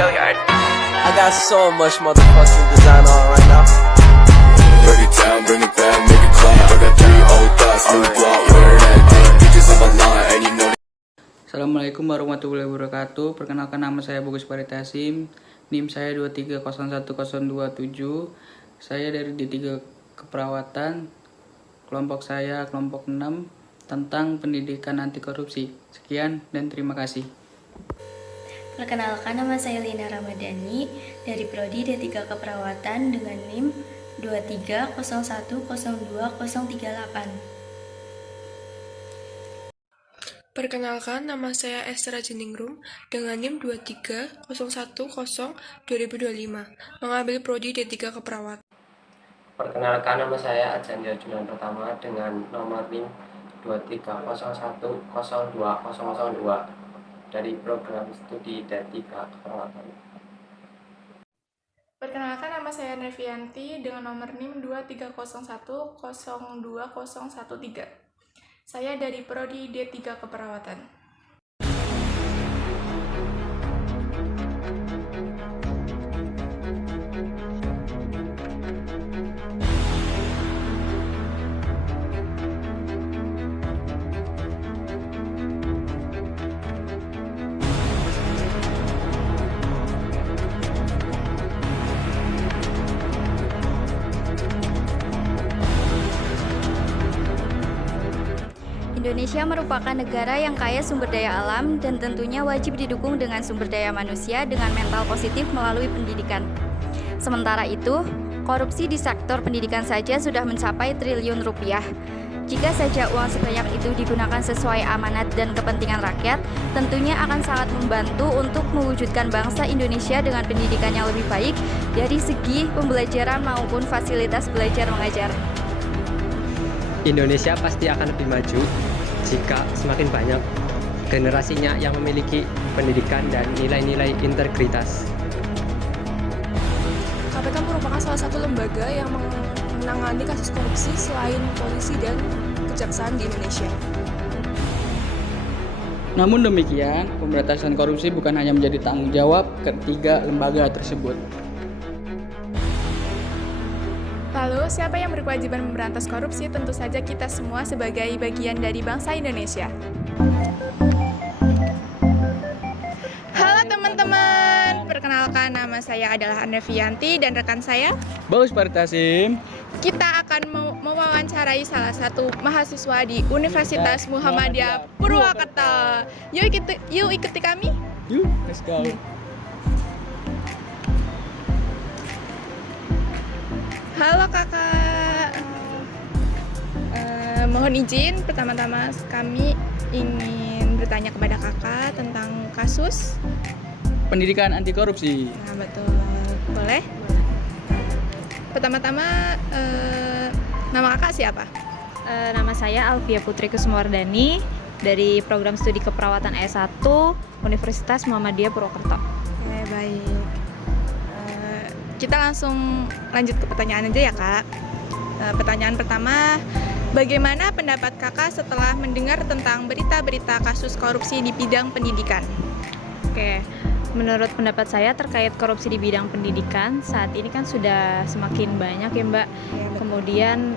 I got so much motherfucking design on right now. Break it down, bring it back, make it clap. I got 3 old thoughts, new block, where that thing. Bitches on my line, and you know. Assalamualaikum warahmatullahi wabarakatuh. Perkenalkan, nama saya Bagus Paritasim. NIM saya 2301027. Saya dari D3 Keperawatan. Kelompok saya kelompok 6 tentang pendidikan anti korupsi. Sekian dan terima kasih. Perkenalkan, nama saya Lina Ramadhani dari Prodi D3 Keperawatan dengan NIM 230102038. Perkenalkan, nama saya Esther Jeningrum dengan NIM 230102025, mengambil Prodi D3 Keperawatan. Perkenalkan, nama saya Adjandi Arjunan Pertama dengan nomor NIM 230102002 dari program studi D3 Keperawatan. Perkenalkan, nama saya Nevianti dengan nomor NIM 230102013. Saya dari Prodi D3 Keperawatan. Indonesia merupakan negara yang kaya sumber daya alam dan tentunya wajib didukung dengan sumber daya manusia dengan mental positif melalui pendidikan. Sementara itu, korupsi di sektor pendidikan saja sudah mencapai triliun rupiah. Jika saja uang sebanyak itu digunakan sesuai amanat dan kepentingan rakyat, tentunya akan sangat membantu untuk mewujudkan bangsa Indonesia dengan pendidikan yang lebih baik dari segi pembelajaran maupun fasilitas belajar mengajar. Indonesia pasti akan lebih maju jika semakin banyak generasinya yang memiliki pendidikan dan nilai-nilai integritas. KPK merupakan salah satu lembaga yang menangani kasus korupsi selain polisi dan kejaksaan di Indonesia. Namun demikian, pemberantasan korupsi bukan hanya menjadi tanggung jawab ketiga lembaga tersebut. Lalu, siapa yang berkewajiban memberantas korupsi? Tentu saja kita semua sebagai bagian dari bangsa Indonesia. Halo teman-teman, perkenalkan, nama saya adalah Nevianti dan rekan saya Bagus Paritasim. Kita akan mewawancarai salah satu mahasiswa di Universitas Muhammadiyah Purwakarta. Yuk ikuti kami. Yuk, let's go. Halo kakak. Mohon izin, pertama-tama kami ingin bertanya kepada kakak tentang kasus Pendidikan anti korupsi. Nah, betul. Boleh? Pertama-tama, nama kakak siapa? Nama saya Alfia Putri Kusumawardani dari program studi keperawatan S1 Universitas Muhammadiyah Purwokerto. Oke, baik. Kita langsung lanjut ke pertanyaan aja ya kak. Pertanyaan pertama, bagaimana pendapat kakak setelah mendengar tentang berita-berita kasus korupsi di bidang pendidikan? Oke, menurut pendapat saya terkait korupsi di bidang pendidikan saat ini kan sudah semakin banyak ya Mbak. Kemudian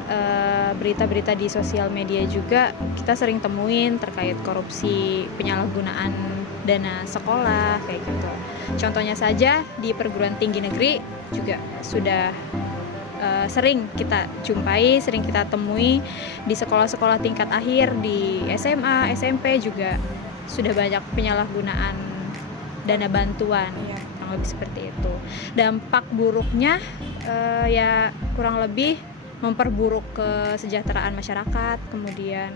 berita-berita di sosial media juga kita sering temuin terkait korupsi penyalahgunaan dana sekolah kayak gitu. Contohnya saja di perguruan tinggi negeri juga sudah sering kita jumpai, sering kita temui di sekolah-sekolah tingkat akhir, di SMA, SMP juga sudah banyak penyalahgunaan dana bantuan, kurang lebih seperti itu. Dampak buruknya ya kurang lebih memperburuk kesejahteraan masyarakat, kemudian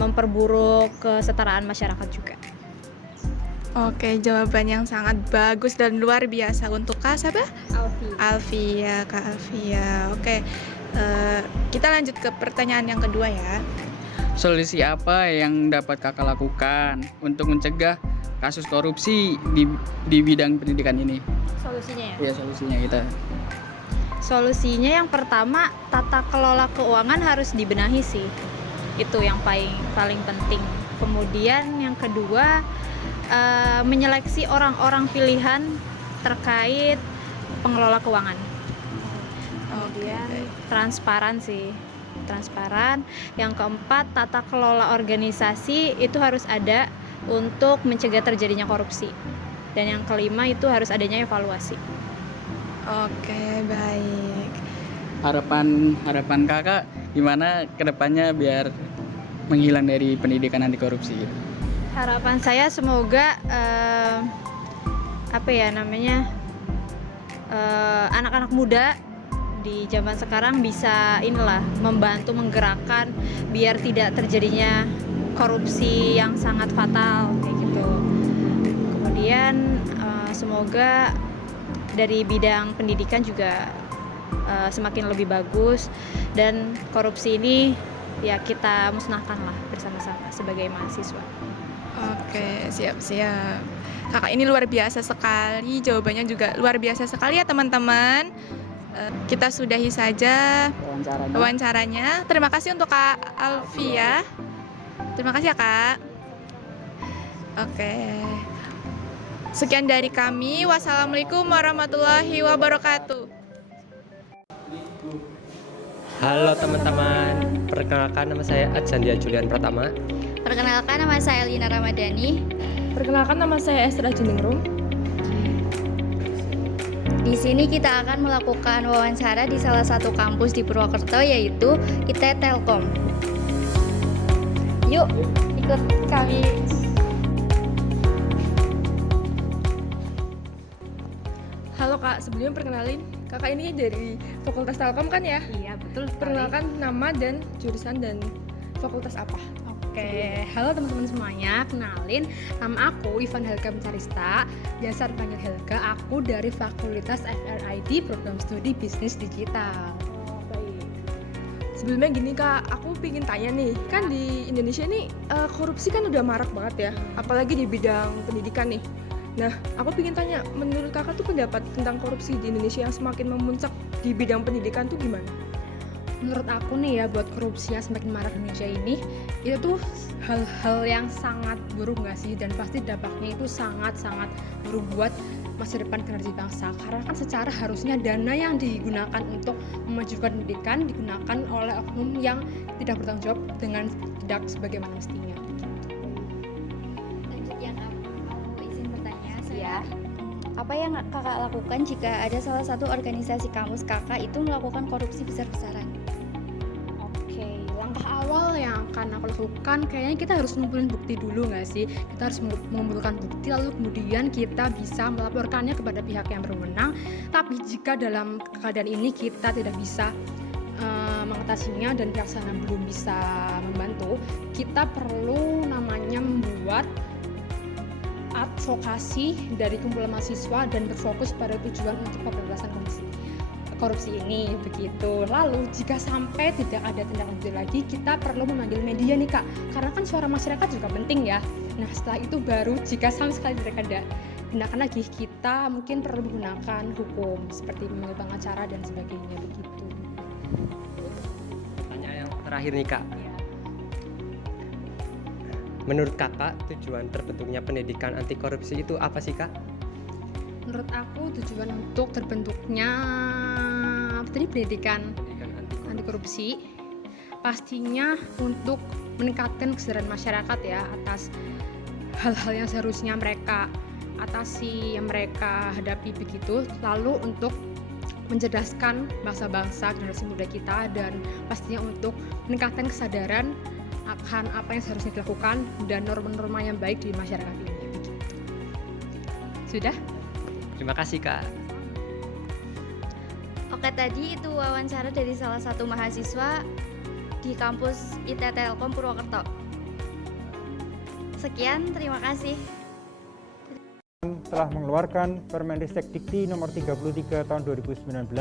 memperburuk kesetaraan masyarakat juga. Oke, jawaban yang sangat bagus dan luar biasa untuk Kak siapa? Alfia, Kak Alfia. Oke, kita lanjut ke pertanyaan yang kedua ya. Solusi apa yang dapat kakak lakukan untuk mencegah kasus korupsi di bidang pendidikan ini? Solusinya ya? Iya, solusinya kita. Solusinya yang pertama, tata kelola keuangan harus dibenahi sih. Itu yang paling penting. Kemudian yang kedua, menyeleksi orang-orang pilihan terkait pengelola keuangan. Kemudian transparan sih, transparan. Yang keempat, tata kelola organisasi itu harus ada untuk mencegah terjadinya korupsi. Dan yang kelima itu harus adanya evaluasi. Oke, baik. Harapan kakak gimana kedepannya biar menghilang dari pendidikan anti korupsi gitu? Harapan saya semoga anak-anak muda di zaman sekarang bisa membantu menggerakkan biar tidak terjadinya korupsi yang sangat fatal kayak gitu. Kemudian semoga dari bidang pendidikan juga semakin lebih bagus dan korupsi ini ya kita musnahkan lah bersama-sama sebagai mahasiswa. Oke, siap-siap. Kakak ini luar biasa sekali, jawabannya juga luar biasa sekali ya teman-teman. Kita sudahi saja wawancaranya. Terima kasih untuk Kak Alfia. Terima kasih ya Kak. Oke. Sekian dari kami. Wassalamualaikum warahmatullahi wabarakatuh. Halo teman-teman, perkenalkan nama saya Adsandia Julian Pratama. Perkenalkan, nama saya Lina Ramadhani. Perkenalkan, nama saya Estra Jiningrum. Di sini kita akan melakukan wawancara di salah satu kampus di Purwokerto, yaitu IT Telkom. Yuk, ikut kami. Halo Kak, sebelumnya perkenalin, Kakak ini dari Fakultas Telkom kan ya? Iya, betul. Perkenalkan nama dan jurusan dan fakultas apa? Oke, halo teman-teman semuanya, kenalin, nama aku Ivan Helga Mencarista, biasa dipanggil Helga, aku dari Fakultas FRID, Program Studi Bisnis Digital. Baik. Sebelumnya gini Kak, aku pengen tanya nih, kan di Indonesia nih korupsi kan udah marak banget ya, apalagi di bidang pendidikan nih. Nah, aku pengen tanya, menurut Kakak tuh pendapat tentang korupsi di Indonesia yang semakin memuncak di bidang pendidikan tuh gimana? Menurut aku nih ya, buat korupsi yang semakin marak di Indonesia ini, itu tuh hal-hal yang sangat buruk nggak sih? Dan pasti dampaknya itu sangat-sangat buruk buat masa depan generasi bangsa. Karena kan secara harusnya dana yang digunakan untuk memajukan pendidikan digunakan oleh oknum yang tidak bertanggung jawab dengan tidak sebagaimana mestinya. Lanjut ya Kak, aku izin bertanya. Apa yang Kakak lakukan jika ada salah satu organisasi kampus Kakak itu melakukan korupsi besar-besaran? Oke, langkah awal yang akan aku lakukan kayaknya kita harus ngumpulin bukti dulu nggak sih? Kita harus mengumpulkan bukti lalu kemudian kita bisa melaporkannya kepada pihak yang berwenang. Tapi jika dalam keadaan ini kita tidak bisa mengatasinya dan pihak sana belum bisa membantu, kita perlu membuat advokasi dari kumpulan mahasiswa dan berfokus pada tujuan untuk pemberantasan korupsi ini begitu. Lalu jika sampai tidak ada tindak lanjut lagi, kita perlu memanggil media nih Kak, karena kan suara masyarakat juga penting ya. Nah setelah itu baru jika sama sekali tidak ada tindakan lagi, kita mungkin perlu menggunakan hukum seperti memanggil pengacara dan sebagainya begitu. Pertanyaan yang terakhir nih Kak, menurut Kakak tujuan terbentuknya pendidikan anti korupsi itu apa sih Kak? Menurut aku tujuan untuk terbentuknya pendidikan anti korupsi pastinya untuk meningkatkan kesadaran masyarakat ya atas hal-hal yang seharusnya mereka atasi, yang mereka hadapi begitu, lalu untuk mencerdaskan bangsa-bangsa generasi muda kita dan pastinya untuk meningkatkan kesadaran akan apa yang seharusnya dilakukan dan norma-norma yang baik di masyarakat ini begitu. Sudah? Terima kasih Kak. Oke, tadi itu wawancara dari salah satu mahasiswa di kampus IT Telkom Purwokerto. Sekian, terima kasih. Telah mengeluarkan Permendikbud Dikti nomor 33 tahun 2019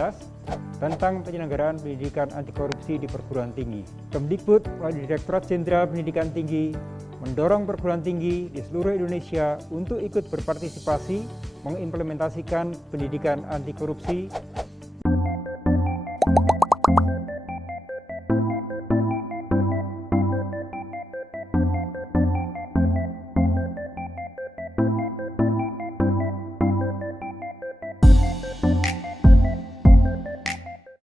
tentang penyelenggaraan pendidikan anti korupsi di perguruan tinggi. Kemdikbud melalui Direktorat Jenderal Pendidikan Tinggi mendorong perguruan tinggi di seluruh Indonesia untuk ikut berpartisipasi mengimplementasikan pendidikan anti korupsi